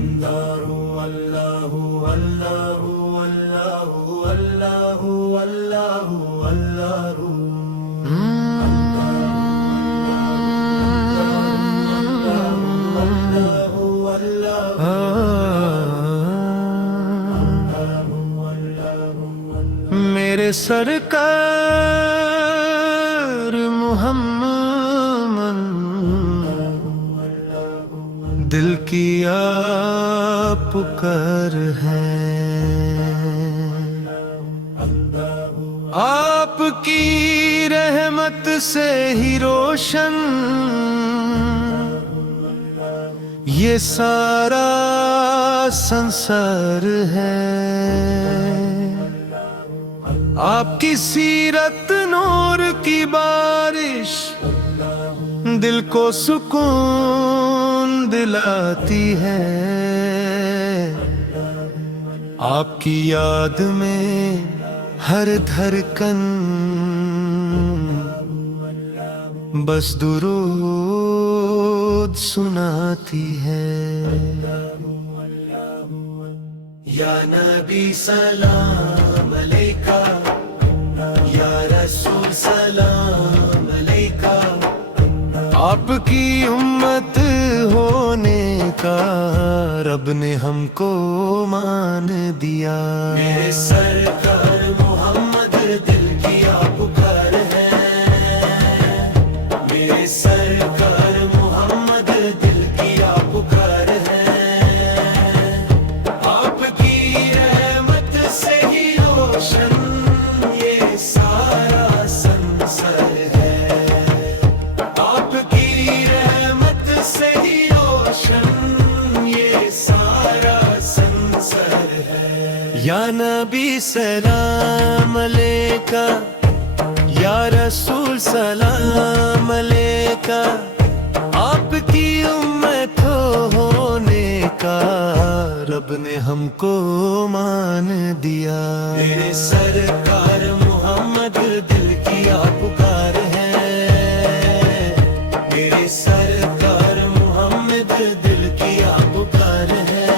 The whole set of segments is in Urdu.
اللہ اللہ اللہ اللہ اللہ اللہ میرے سرکار محمد دل کی آپ پکار ہے، آپ کی رحمت سے ہی روشن یہ سارا سنسار ہے، آپ کی سیرت نور کی بارش دل کو سکون دلاتی ہے، آپ کی یاد میں ہر دھڑکن بس درود سناتی ہے۔ یا نبی سلام علیکہ، یا رسول سلام علیکہ، آپ کی امت ہونے کا رب نے ہم کو مان دیا۔ میرے سرکار محمد دل کی آپ پکار ہے، میرے سرکار محمد دل کی آپ پکار ہے، آپ کی رحمت سے ہی روشن یہ سارا سنسار ہے، آپ کی رحمت سے ہی روشن یہ سارا سنسار ہے۔ یا نبی سلام علیکہ، یا رسول سلام علیکہ، آپ کی امت ہونے کا رب نے ہم کو مان دیا۔ میرے سرکار محمد دل کی آپ پکار ہے، میرے سرکار محمد دل کی آپ پکار ہے،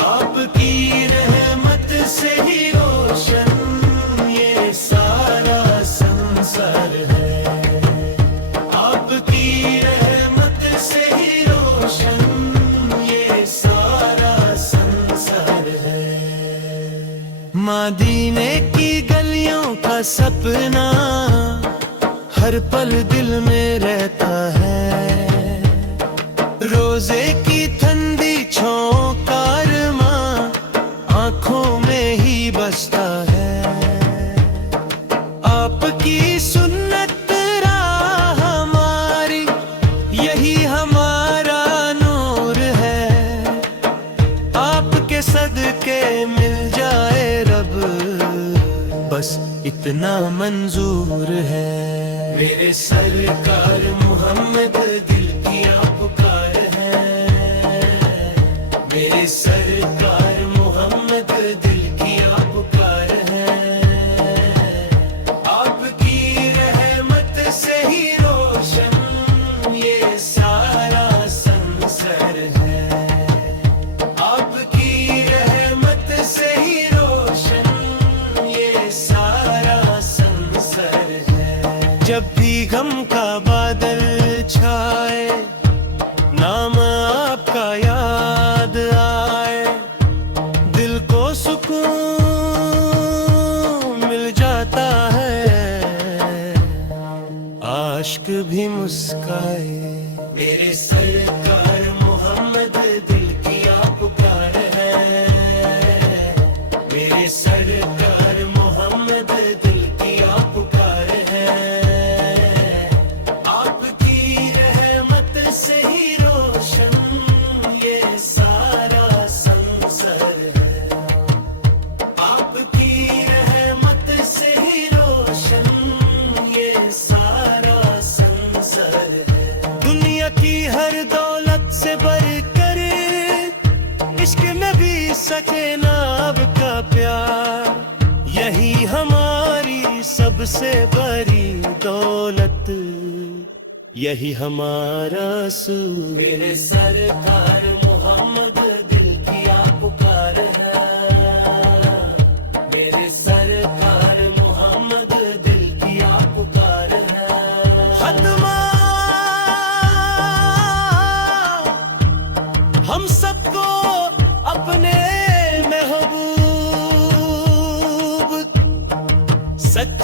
آپ کی رحمت سے ہی روشن یہ سارا سنسار ہے، آپ کی رحمت سے ہی روشن یہ سارا سنسار ہے۔ مدینے کی گلیوں کا سپنا ہر پل دل میں رہتا ہے، روزے کی ٹھنڈی چھاؤں کارواں آنکھوں میں ہی بستا ہے، آپ کی سنت راہ ہماری یہی ہمارا نور ہے، آپ کے صدقے مل جائے رب بس اتنا منظور ہے۔ میرے سرکار محمد دل کی آپ پکار ہے، میرے سرکار محمد دل کی آپ پکار ہے، آپ کی رحمت سے ہی روشن یہ سارا سنسار ہے، آپ کی رحمت سے ہی روشن یہ سارا سنسار ہے۔ جب بھی غم کا بادل چھائے، نام آپ کا یاد آئے، دل کو سکون مل جاتا ہے، عاشق بھی مسکائے۔ میرے سرکار محمد دل کی آپ پکار ہے، میرے سرکار محمد دل کی آپ پکار ہے، آپ کی رحمت سے ہی روشن یہ سارا سنسار ہے، آپ کی رحمت سے ہی روشن یہ سارا سنسار ہے۔ دنیا کی ہر دولت سے بڑھ کر عشق نبی سچے ناب کا پیار، یہی ہماری سب سے بڑی دولت، یہی ہمارا سور۔ میرے سرکار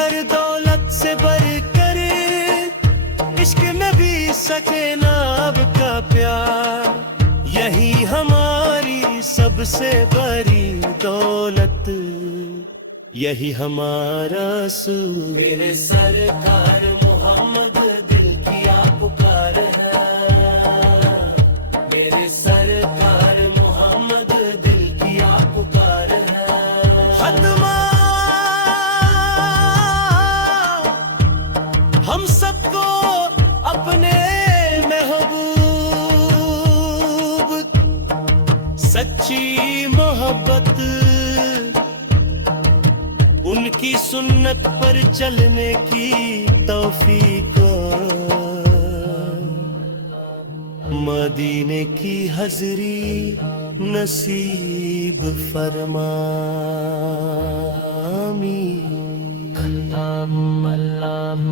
ہر دولت سے بڑھ کر عشق میں بھی سکینہ اب کا پیار، یہی ہماری سب سے بڑی دولت، یہی ہمارا سور۔ میرے سرکار محمد دل کی پکار ہے، میرے سرکار محمد دل کی پکار ہے۔ ختمہ ہم سب کو اپنے محبوب، سچی محبت ان کی سنت پر چلنے کی توفیق، مدینے کی حضری نصیب فرما، آمین۔ اللہم